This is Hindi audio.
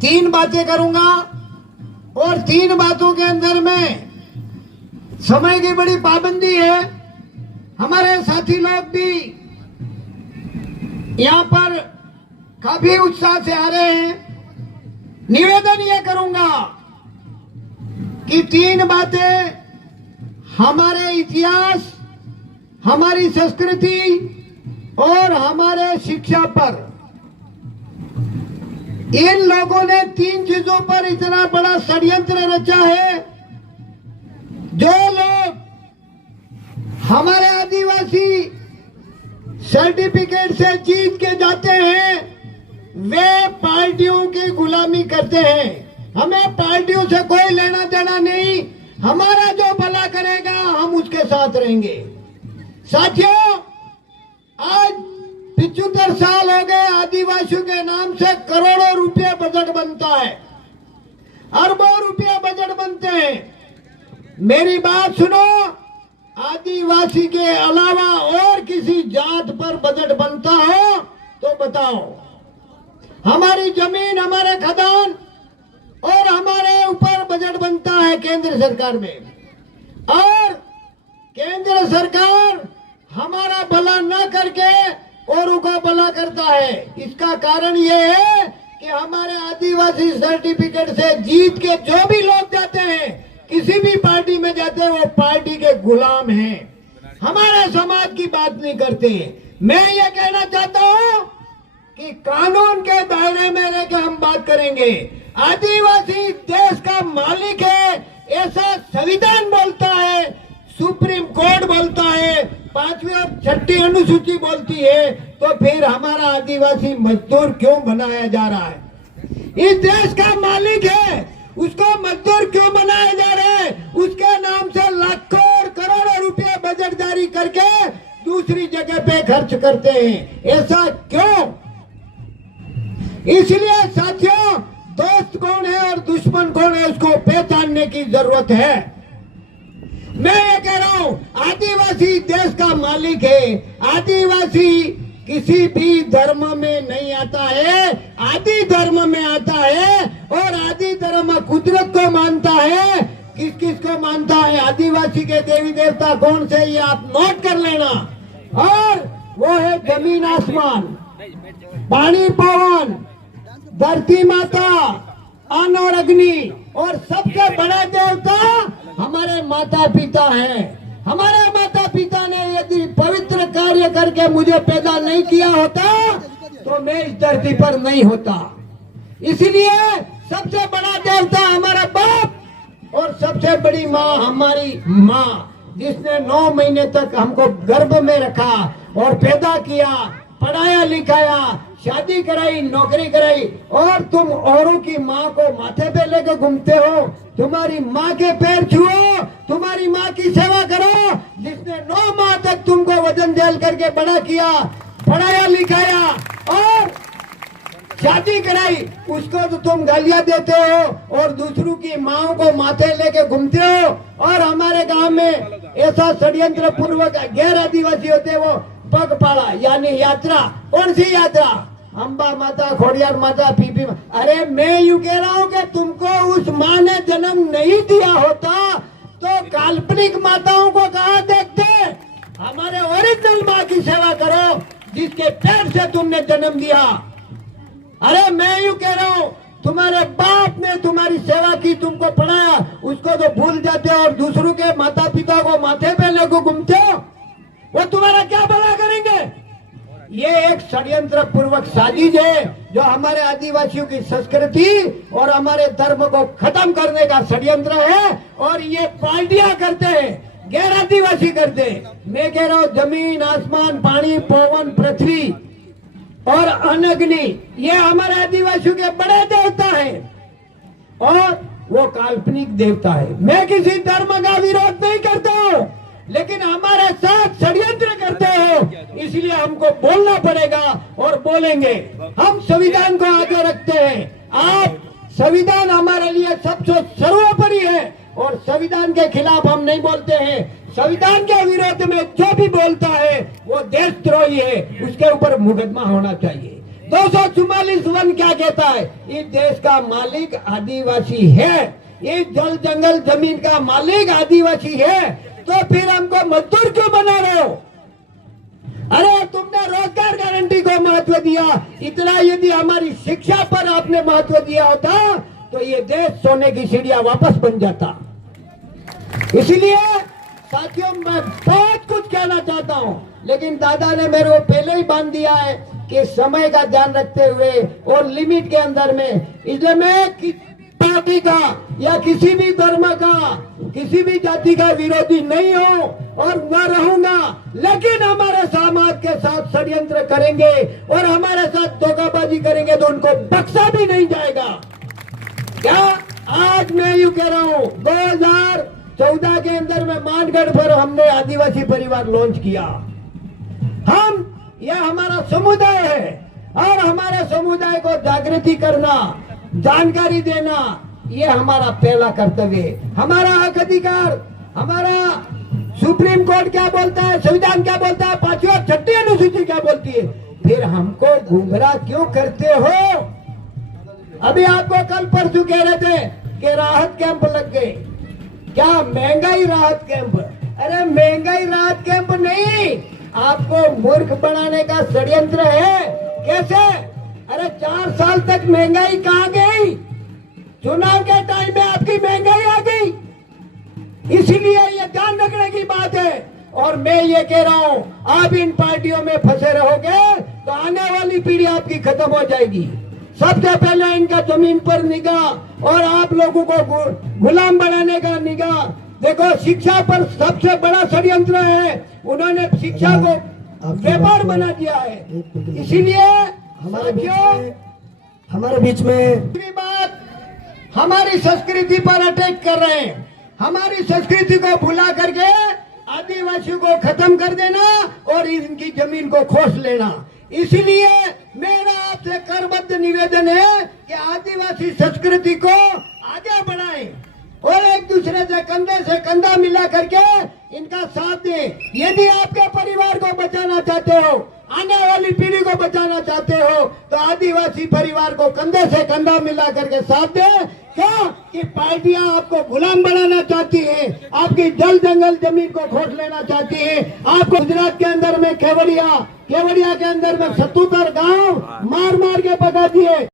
तीन बातें करूंगा और तीन बातों के अंदर में समय की बड़ी पाबंदी है। हमारे साथी लोग भी यहाँ पर काफी उत्साह से आ रहे हैं। निवेदन ये करूंगा कि तीन बातें हमारे इतिहास, हमारी संस्कृति और हमारे शिक्षा पर, इन लोगों ने तीन चीजों पर इतना बड़ा षड्यंत्र रचा है। जो लोग हमारे आदिवासी सर्टिफिकेट से जीत के जाते हैं वे पार्टियों की गुलामी करते हैं। हमें पार्टियों से कोई लेना देना नहीं। हमारा जो भला करेगा हम उसके साथ रहेंगे। साथियों, आज 75 साल हो गए आदिवासियों के नाम से करोड़ों रुपए बजट बनता है, अरबों रुपए बजट बनते हैं। मेरी बात सुनो, आदिवासी के अलावा और किसी जात पर बजट बनता हो तो बताओ। हमारी जमीन, हमारे खदान और हमारे ऊपर बजट बनता है केंद्र सरकार में, और केंद्र सरकार हमारा भला न करके औरों का भला करता है। इसका कारण यह है कि हमारे आदिवासी सर्टिफिकेट से जीत के जो भी लोग जाते हैं, किसी भी पार्टी में जाते हैं, वो पार्टी के गुलाम हैं, हमारे समाज की बात नहीं करते हैं। मैं ये कहना चाहता हूँ कि कानून के दायरे में रह के हम बात करेंगे। आदिवासी देश का मालिक है, ऐसा संविधान बोलता है, सुप्रीम कोर्ट बोलता है, 5वीं और 6ठी अनुसूची बोलती है, तो फिर हमारा आदिवासी मजदूर क्यों बनाया जा रहा है? इस देश का मालिक है, उसको मजदूर क्यों बनाया जा रहा है? उसके नाम से लाखों और करोड़ों रुपए बजट जारी करके दूसरी जगह पे खर्च करते हैं। ऐसा क्यों? इसलिए साथियों, दोस्त कौन है और दुश्मन कौन है उसको पहचानने की जरूरत है। मैं ये कह रहा हूं, आदिवासी देश का मालिक है। आदिवासी किसी भी धर्म में नहीं आता है, आदि धर्म में आता है, और आदि धर्म कुदरत को मानता है। किस किस को मानता है? आदिवासी के देवी देवता कौन से, ये आप नोट कर लेना। और वो है जमीन आसमान, पानी पवन, धरती माता, अन्न और अग्नि, और सबसे बड़ा देवता हमारे माता पिता हैं। हमारे माता पिता ने यदि पवित्र कार्य करके मुझे पैदा नहीं किया होता तो मैं इस धरती पर नहीं होता। इसलिए सबसे बड़ा देवता हमारा बाप, और सबसे बड़ी माँ हमारी माँ, जिसने 9 महीने तक हमको गर्भ में रखा और पैदा किया, पढ़ाया लिखाया, शादी कराई, नौकरी कराई। और तुम औरों की माँ को माथे पे लेकर घूमते हो। तुम्हारी माँ के पैर छुओ, तुम्हारी माँ की सेवा करो, जिसने 9 माह तक तुमको वजन झेल करके बड़ा किया, पढ़ाया लिखाया और शादी कराई। उसको तो तुम गालियां देते हो और दूसरों की माओ को माथे लेके घूमते हो। और हमारे गांव में ऐसा षड्यंत्र पूर्वक गैर आदिवासी होते, वो पगपाला यानी यात्रा। कौन सी यात्रा? अंबा माता, खोड़ियार माता, पीपी। अरे मैं यूं कह रहा हूं कि तुमको उस माँ ने जन्म नहीं दिया होता तो काल्पनिक माताओं को कहाँ देखते? हमारे ओरिजिनल माँ की सेवा करो, जिसके पेट से तुमने जन्म दिया। अरे मैं यूं कह रहा हूं, तुम्हारे बाप ने तुम्हारी सेवा की, तुमको पढ़ाया, उसको तो भूल जाते हो और दूसरों के माता पिता को माथे पे लेकर घूमते हो। वो तुम्हारा क्या भला करेंगे? ये एक षड्यंत्र पूर्वक साजिश है, जो हमारे आदिवासियों की संस्कृति और हमारे धर्म को खत्म करने का षड्यंत्र है। और ये पार्टियां करते हैं, गैर आदिवासी करते हैं। मैं कह रहा हूँ, जमीन आसमान, पानी पवन, पृथ्वी और अग्नि, ये हमारे आदिवासियों के बड़े देवता हैं और वो काल्पनिक देवता है। मैं किसी धर्म का विरोध नहीं करता हूँ, लेकिन हमारे साथ षड्यंत्र करते हो, इसलिए हमको बोलना पड़ेगा और बोलेंगे। हम संविधान को आगे रखते हैं। आप, संविधान हमारे लिए सबसे सर्वोपरि है और संविधान के खिलाफ हम नहीं बोलते हैं। संविधान के विरोध में जो भी बोलता है वो देशद्रोही है, उसके ऊपर मुकदमा होना चाहिए। 244 क्या कहता है? इस देश का मालिक आदिवासी है, ये जल जंगल जमीन का मालिक आदिवासी है, तो फिर हमको मजदूर क्यों बना रहे हो? अरे तुमने रोजगार गारंटी को महत्व दिया, इतना यदि हमारी शिक्षा पर आपने महत्व दिया होता तो ये देश सोने की चिड़िया वापस बन जाता। इसलिए साथियों, मैं बहुत कुछ कहना चाहता हूं, लेकिन दादा ने मेरे को पहले ही बांध दिया है कि समय का ध्यान रखते हुए और लिमिट के अंदर में, इसलिए मैं पार्टी का या किसी भी धर्म का, किसी भी जाति का विरोधी नहीं हूं और न रहूंगा, लेकिन हमारे समाज के साथ षड्यंत्र करेंगे और हमारे साथ धोखाबाजी करेंगे तो उनको बख्शा भी नहीं जाएगा। क्या आज मैं यूं कह रहा हूं, 2014 के अंदर में मानगढ़ पर हमने आदिवासी परिवार लॉन्च किया। यह हमारा समुदाय है और हमारे समुदाय को जागृति करना, जानकारी देना, यह हमारा पहला कर्तव्य है। हमारा हक अधिकार, हमारा सुप्रीम कोर्ट क्या बोलता है, संविधान क्या बोलता है, 5वीं और 6वीं अनुसूची क्या बोलती है, फिर हमको गुमराह क्यों करते हो? अभी आपको कल परसों कह रहे थे कि राहत कैंप लग गए, क्या महंगाई राहत कैंप? अरे महंगाई राहत कैंप नहीं, आपको मूर्ख बनाने का षड्यंत्र है। कैसे? अरे 4 साल तक महंगाई कहाँ गई? चुनाव के टाइम में आपकी महंगाई आ गई, इसीलिए ये ध्यान रखने की बात है। और मैं ये कह रहा हूं, आप इन पार्टियों में फंसे रहोगे तो आने वाली पीढ़ी आपकी खत्म हो जाएगी। सबसे पहले इनका जमीन पर निगाह और आप लोगों को गुलाम बनाने का निगाह। देखो, शिक्षा पर सबसे बड़ा षड्यंत्र है, उन्होंने शिक्षा को व्यापार बना दिया है। इसीलिए हमारे बीच में बात हमारी संस्कृति पर अटैक कर रहे हैं, हमारी संस्कृति को भुला करके आदिवासियों को खत्म कर देना और इनकी जमीन को खोस लेना। इसलिए मेरा आपसे करबद्ध निवेदन है कि आदिवासी संस्कृति को आगे बढ़ाएं और एक दूसरे से कंधा मिला करके इनका साथ दें। यदि आपके परिवार को बचाना चाहते हो, आने वाली पीढ़ी को बचाना चाहते हो, तो आदिवासी परिवार को कंधे से कंधा मिला करके साथ दें। क्या कि पार्टियां आपको गुलाम बनाना चाहती हैं, आपकी जल जंगल जमीन को खोस लेना चाहती हैं। आपको गुजरात के अंदर में केवड़िया के अंदर में 77 गांव मार मार के भगा दिए।